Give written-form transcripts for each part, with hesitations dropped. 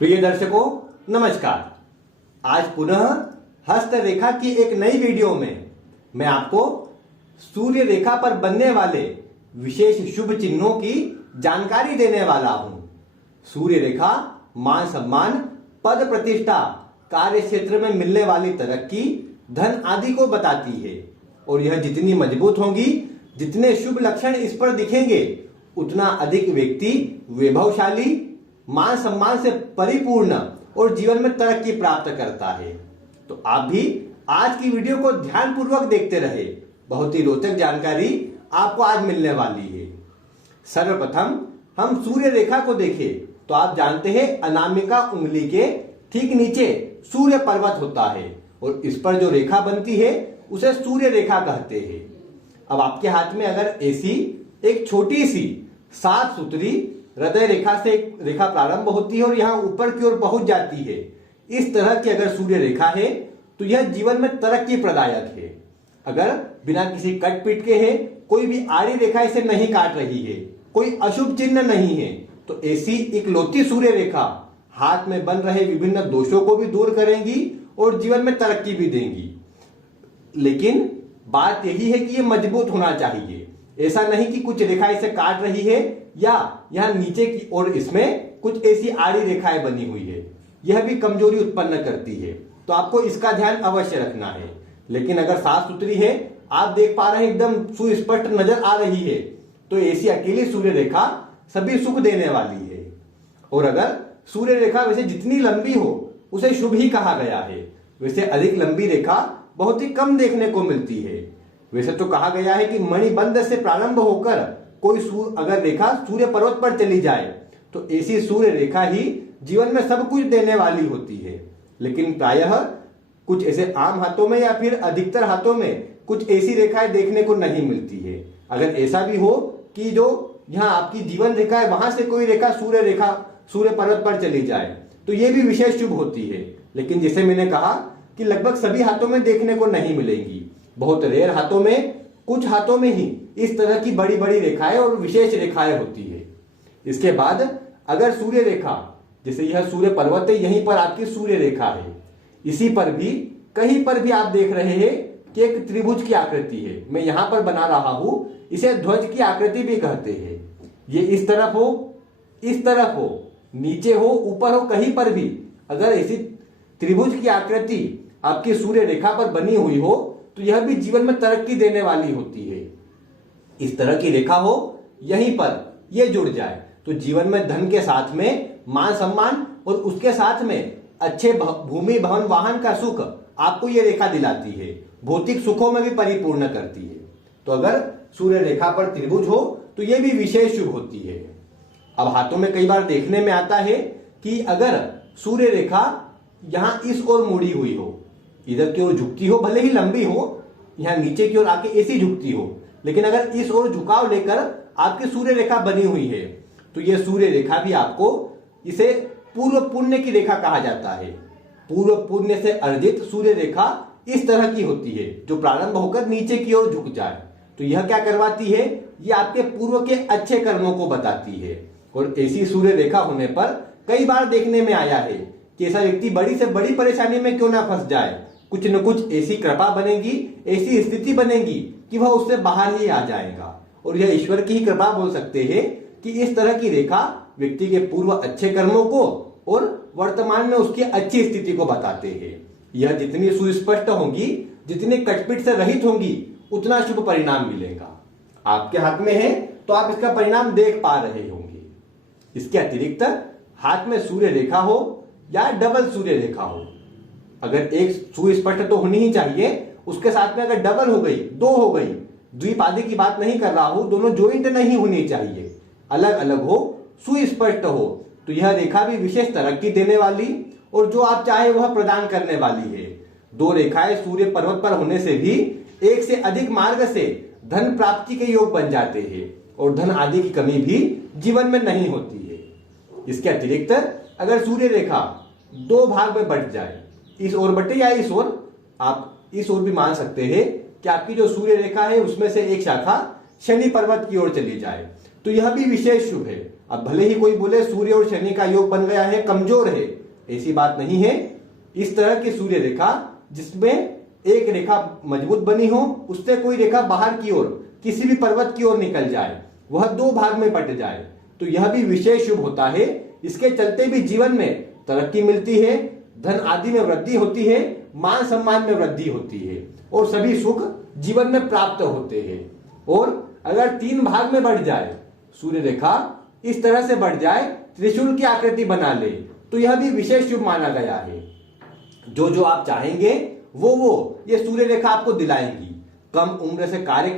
प्रिय दर्शकों नमस्कार। आज पुनः हस्त रेखा की एक नई वीडियो में मैं आपको सूर्य रेखा पर बनने वाले विशेष शुभ चिन्हों की जानकारी देने वाला हूं। सूर्य रेखा मान सम्मान, पद प्रतिष्ठा, कार्य क्षेत्र में मिलने वाली तरक्की, धन आदि को बताती है और यह जितनी मजबूत होगी, जितने शुभ लक्षण इस पर दिखेंगे, उतना अधिक व्यक्ति वैभवशाली, मान सम्मान से परिपूर्ण और जीवन में तरक्की प्राप्त करता है। तो आप भी आज की वीडियो को ध्यानपूर्वक देखते रहे, बहुत ही रोचक जानकारी आपको आज मिलने वाली है। सर्वप्रथम हम सूर्य रेखा को देखें तो आप जानते हैं अनामिका उंगली के ठीक नीचे सूर्य पर्वत होता है और इस पर जो रेखा बनती है उसे सूर्य रेखा कहते हैं। अब आपके हाथ में अगर ऐसी एक छोटी सी 7 सूत्री हृदय रेखा से एक रेखा प्रारंभ होती है और यहां ऊपर की ओर पहुंच जाती है, इस तरह की अगर सूर्य रेखा है तो यह जीवन में तरक्की प्रदायक है। अगर बिना किसी कट पीट के है, कोई भी आड़ी रेखा इसे नहीं काट रही है, कोई अशुभ चिन्ह नहीं है, तो ऐसी इकलौती सूर्य रेखा हाथ में बन रहे विभिन्न दोषों को भी दूर करेंगी और जीवन में तरक्की भी देंगी। लेकिन बात यही है कि यह मजबूत होना चाहिए। ऐसा नहीं कि कुछ रेखा इसे काट रही है या यहां नीचे की ओर इसमें कुछ ऐसी आड़ी रेखाएं बनी हुई है, यह भी कमजोरी उत्पन्न करती है। तो आपको इसका ध्यान अवश्य रखना है। लेकिन अगर 7 सूत्री है, आप देख पा रहे हैं एकदम सुस्पष्ट नजर आ रही है, तो ऐसी अकेली सूर्य रेखा सभी सुख देने वाली है। और अगर सूर्य रेखा वैसे जितनी लंबी हो उसे शुभ ही कहा गया है, वैसे अधिक लंबी रेखा बहुत ही कम देखने को मिलती है। वैसे तो कहा गया है कि मणिबंध से प्रारंभ होकर कोई अगर रेखा सूर्य पर्वत पर चली जाए तो ऐसी सूर्य रेखा ही जीवन में सब कुछ देने वाली होती है। लेकिन प्रायः कुछ ऐसे आम हाथों में या फिर अधिकतर हाथों में कुछ ऐसी रेखाएं देखने को नहीं मिलती है। अगर ऐसा भी हो कि जो यहाँ आपकी जीवन रेखा है वहां से कोई रेखा सूर्य पर्वत पर चली जाए तो यह भी विशेष शुभ होती है। लेकिन जैसे मैंने कहा कि लगभग सभी हाथों में देखने को नहीं मिलेंगी, बहुत रेयर हाथों में, कुछ हाथों में ही इस तरह की बड़ी बड़ी रेखाएं और विशेष रेखाएं होती है। इसके बाद अगर सूर्य रेखा, जैसे यह सूर्य पर्वत है, यहीं पर आपकी सूर्य रेखा है, इसी पर भी कहीं पर भी आप देख रहे हैं कि एक त्रिभुज की आकृति है। मैं यहां पर बना रहा हूं, इसे ध्वज की आकृति भी कहते हैं। ये इस तरफ हो, इस तरफ हो, नीचे हो, ऊपर हो, कहीं पर भी अगर ऐसी त्रिभुज की आकृति आपकी सूर्य रेखा पर बनी हुई हो तो यह भी जीवन में तरक्की देने वाली होती है। इस तरह की रेखा हो, यहीं पर यह जुड़ जाए तो जीवन में धन के साथ में मान सम्मान और उसके साथ में अच्छे भूमि भवन वाहन का सुख आपको यह रेखा दिलाती है, भौतिक सुखों में भी परिपूर्ण करती है। तो अगर सूर्य रेखा पर त्रिभुज हो तो यह भी विशेष शुभ होती है। अब हाथों में कई बार देखने में आता है कि अगर सूर्य रेखा यहां इस ओर मुड़ी हुई हो, इधर की ओर झुकती हो, भले ही लंबी हो, यहां नीचे की ओर आके ऐसी झुकती हो, लेकिन अगर इस ओर झुकाव लेकर आपकी सूर्य रेखा बनी हुई है तो यह सूर्य रेखा भी आपको, इसे पूर्व पुण्य की रेखा कहा जाता है। पूर्व पुण्य से अर्जित सूर्य रेखा इस तरह की होती है जो प्रारंभ होकर नीचे की ओर झुक जाए। तो यह क्या करवाती है, यह आपके पूर्व के अच्छे कर्मों को बताती है। और ऐसी सूर्य रेखा होने पर कई बार देखने में आया है कि ऐसा व्यक्ति बड़ी से बड़ी परेशानी में क्यों ना फंस जाए, कुछ न कुछ ऐसी कृपा बनेगी, ऐसी स्थिति बनेगी कि वह उससे बाहर ही आ जाएगा। और यह ईश्वर की ही कृपा बोल सकते हैं कि इस तरह की रेखा व्यक्ति के पूर्व अच्छे कर्मों को और वर्तमान में उसकी अच्छी स्थिति को बताते हैं। यह जितनी सुस्पष्ट होंगी, जितनी कटपिट से रहित होंगी, उतना शुभ परिणाम मिलेगा। आपके हाथ में है तो आप इसका परिणाम देख पा रहे होंगे। इसके अतिरिक्त हाथ में सूर्य रेखा हो या डबल सूर्य रेखा हो, अगर एक सुस्पष्ट तो होनी ही चाहिए, उसके साथ में अगर डबल हो गई, 2 हो गई, द्वीप आदि की बात नहीं कर रहा हूं, दोनों ज्वाइंट नहीं होनी चाहिए, अलग अलग हो, सुस्पष्ट हो, तो यह रेखा भी विशेष तरक्की देने वाली और जो आप चाहे वह प्रदान करने वाली है। 2 रेखाएं सूर्य पर्वत पर होने से भी एक से अधिक मार्ग से धन प्राप्ति के योग बन जाते हैं और धन आदि की कमी भी जीवन में नहीं होती है। इसके अतिरिक्त अगर सूर्य रेखा 2 भाग में बट जाए, इस ओर बटे या इस ओर, आप इस ओर भी मान सकते हैं कि आपकी जो सूर्य रेखा है उसमें से एक शाखा शनि पर्वत की ओर चली जाए, तो यह भी विशेष शुभ है। अब भले ही कोई बोले सूर्य और शनि का योग बन गया है, कमजोर है, ऐसी बात नहीं है। इस तरह की सूर्य रेखा जिसमें एक रेखा मजबूत बनी हो, उससे कोई रेखा बाहर की ओर किसी भी पर्वत की ओर निकल जाए, वह दो भाग में बट जाए, तो यह भी विशेष शुभ होता है। इसके चलते भी जीवन में तरक्की मिलती है, धन आदि में वृद्धि होती है, मान सम्मान में वृद्धि होती है और सभी सुख जीवन में प्राप्त होते हैं। और अगर तीन भाग में बढ़ जाए सूर्य रेखा, इस तरह से बढ़ जाए, त्रिशूल की आकृति बना ले, तो यह भी विशेष शुभ माना गया है। जो जो आप चाहेंगे वो ये सूर्य रेखा आपको दिलाएंगी। कम उम्र से कार्य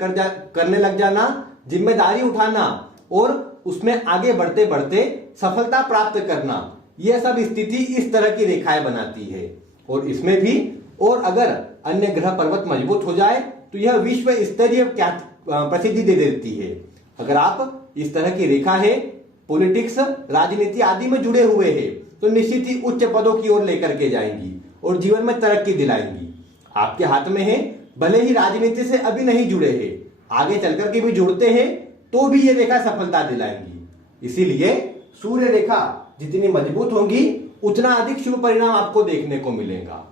करने लग जाना, जिम्मेदारी उठाना और उसमें आगे बढ़ते बढ़ते सफलता प्राप्त करना, यह सब स्थिति इस तरह की रेखाएं बनाती है। और इसमें भी और अगर अन्य ग्रह पर्वत मजबूत हो जाए तो यह विश्व स्तरीय प्रसिद्धि दे देती है। अगर आप इस तरह की रेखा है, पॉलिटिक्स, राजनीति आदि में जुड़े हुए हैं, तो निश्चित ही उच्च पदों की ओर लेकर के जाएंगी और जीवन में तरक्की दिलाएंगी। आपके हाथ में है, भले ही राजनीति से अभी नहीं जुड़े हैं, आगे चलकर के भी जुड़ते हैं तो भी ये रेखा सफलता दिलाएंगी। इसीलिए सूर्य रेखा जितनी मजबूत होगी उतना अधिक शुभ परिणाम आपको देखने को मिलेगा।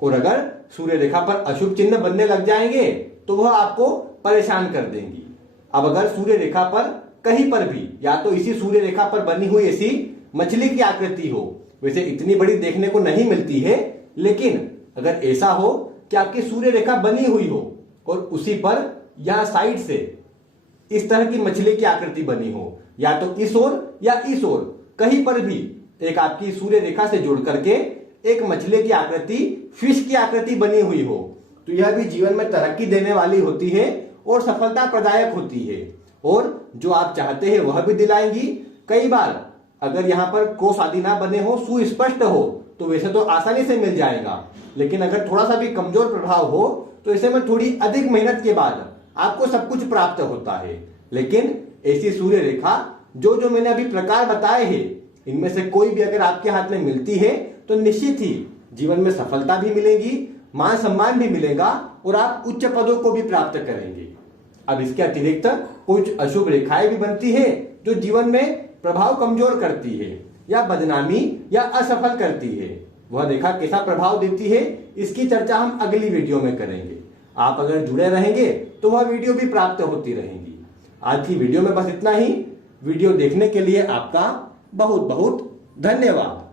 और अगर सूर्य रेखा पर अशुभ चिन्ह बनने लग जाएंगे तो वह आपको परेशान कर देंगी। अब अगर सूर्य रेखा पर कहीं पर भी या तो इसी सूर्य रेखा पर बनी हुई ऐसी मछली की आकृति हो, वैसे इतनी बड़ी देखने को नहीं मिलती है, लेकिन अगर ऐसा हो कि आपकी सूर्य रेखा बनी हुई हो और उसी पर या साइड से इस तरह की मछली की आकृति बनी हो, या तो इस ओर या इस ओर कहीं पर भी एक आपकी सूर्य रेखा से जुड़ करके एक मछली की आकृति, फिश की आकृति बनी हुई हो, तो यह भी जीवन में तरक्की देने वाली होती है और सफलता प्रदायक होती है। और जो आप चाहते हैं वह भी दिलाएंगी। कई बार अगर यहाँ पर क्रॉस आदि ना बने हो, सुस्पष्ट हो, तो वैसे तो आसानी से मिल जाएगा, लेकिन अगर थोड़ा सा भी कमजोर प्रभाव हो तो ऐसे में थोड़ी अधिक मेहनत के बाद आपको सब कुछ प्राप्त होता है। लेकिन ऐसी सूर्य रेखा जो मैंने अभी प्रकार बताए हैं, इनमें से कोई भी अगर आपके हाथ में मिलती है तो निश्चित ही जीवन में सफलता भी मिलेगी, मान सम्मान भी मिलेगा और आप उच्च पदों को भी प्राप्त करेंगे। अब इसके अतिरिक्त कुछ अशुभ रेखाएं भी बनती है जो जीवन में प्रभाव कमजोर करती है या बदनामी या असफल करती है। वह रेखा कैसा प्रभाव देती है, इसकी चर्चा हम अगली वीडियो में करेंगे। आप अगर जुड़े रहेंगे तो वह वीडियो भी प्राप्त होती रहेंगी। आज की वीडियो में बस इतना ही। वीडियो देखने के लिए आपका बहुत बहुत धन्यवाद।